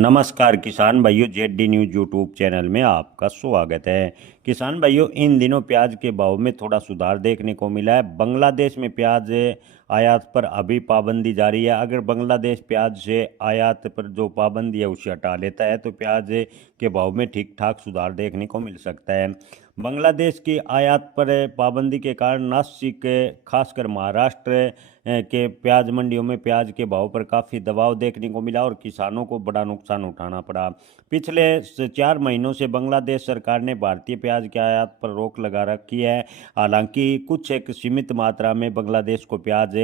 नमस्कार किसान भाइयों, जेड न्यूज़ यूट्यूब चैनल में आपका स्वागत है। किसान भाइयों, इन दिनों प्याज के भाव में थोड़ा सुधार देखने को मिला है। बांग्लादेश में प्याज आयात पर अभी पाबंदी जारी है। अगर बांग्लादेश प्याज से आयात पर जो पाबंदी है उसे हटा लेता है तो प्याज के भाव में ठीक ठाक सुधार देखने को मिल सकता है। बांग्लादेश की आयात पर पाबंदी के कारण नासिक, खासकर महाराष्ट्र के प्याज मंडियों में प्याज के भाव पर काफ़ी दबाव देखने को मिला और किसानों को बड़ा नुकसान उठाना पड़ा। पिछले 4 महीनों से बांग्लादेश सरकार ने भारतीय प्याज के आयात पर रोक लगा रखी है। हालांकि कुछ एक सीमित मात्रा में बांग्लादेश को प्याज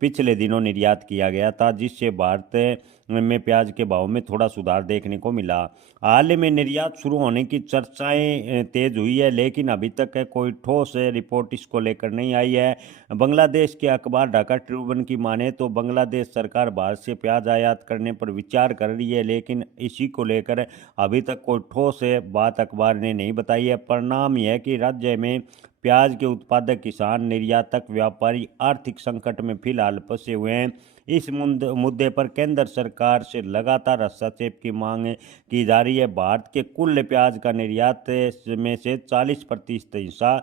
पिछले दिनों निर्यात किया गया था, जिससे भारत में प्याज के भाव में थोड़ा सुधार देखने को मिला। हाल में निर्यात शुरू होने की चर्चाएं तेज हुई है, लेकिन अभी तक कोई ठोस रिपोर्ट इसको लेकर नहीं आई है। बांग्लादेश के अखबार ढाका ट्रिब्यून की माने तो बांग्लादेश सरकार भारत से प्याज आयात करने पर विचार कर रही है, लेकिन इसी को लेकर अभी तक कोई ठोस बात अखबार ने नहीं बताई है। परिणाम यह है कि राज्य में प्याज के उत्पादक, किसान, निर्यातक, व्यापारी आर्थिक संकट में फिलहाल फंसे हुए हैं। इस मुद्दे पर केंद्र सरकार से लगातार हस्तक्षेप की मांग की जा रही है। भारत के कुल प्याज का निर्यात में से 40% हिस्सा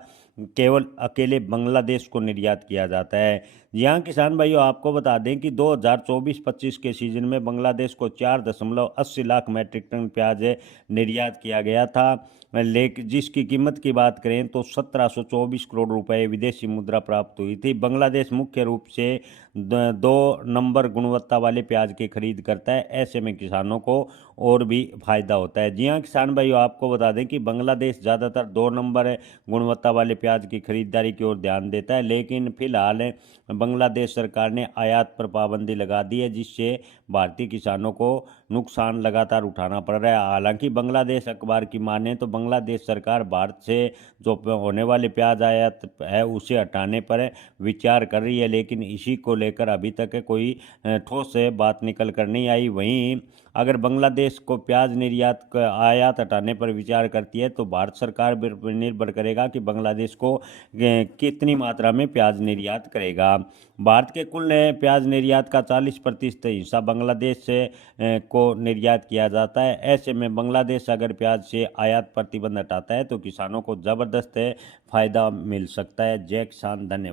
केवल अकेले बांग्लादेश को निर्यात किया जाता है। यहाँ किसान भाइयों, आपको बता दें कि 2024-25 के सीजन में बांग्लादेश को 4.80 लाख मैट्रिक टन प्याज निर्यात किया गया था, लेकिन जिसकी कीमत की बात करें तो 1724 करोड़ रुपए विदेशी मुद्रा प्राप्त हुई थी। बांग्लादेश मुख्य रूप से 2 नंबर गुणवत्ता वाले प्याज की खरीद करता है। ऐसे में किसानों को और भी फायदा होता है। जी हाँ किसान भाइयों, आपको बता दें कि बांग्लादेश ज़्यादातर 2 नंबर गुणवत्ता वाले प्याज की खरीदारी की ओर ध्यान देता है, लेकिन फिलहाल बांग्लादेश सरकार ने आयात पर पाबंदी लगा दी है, जिससे भारतीय किसानों को नुकसान लगातार उठाना पड़ रहा है। हालांकि बांग्लादेश अखबार की माने तो बांग्लादेश सरकार भारत से जो होने वाले प्याज आयात है उसे हटाने पर विचार कर रही है, लेकिन इसी को लेकर अभी तक कोई ठोस बात निकल कर नहीं आई। वहीं अगर बांग्लादेश को प्याज निर्यात आयात हटाने पर विचार करती है तो भारत सरकार पर निर्भर करेगा कि बांग्लादेश को कितनी मात्रा में प्याज निर्यात करेगा। भारत के कुल प्याज निर्यात का 40% हिस्सा बांग्लादेश से को निर्यात किया जाता है। ऐसे में बांग्लादेश अगर प्याज से आयात प्रतिबंध हटाता है तो किसानों को ज़बरदस्त फायदा मिल सकता है। जय किसान, धन्यवाद।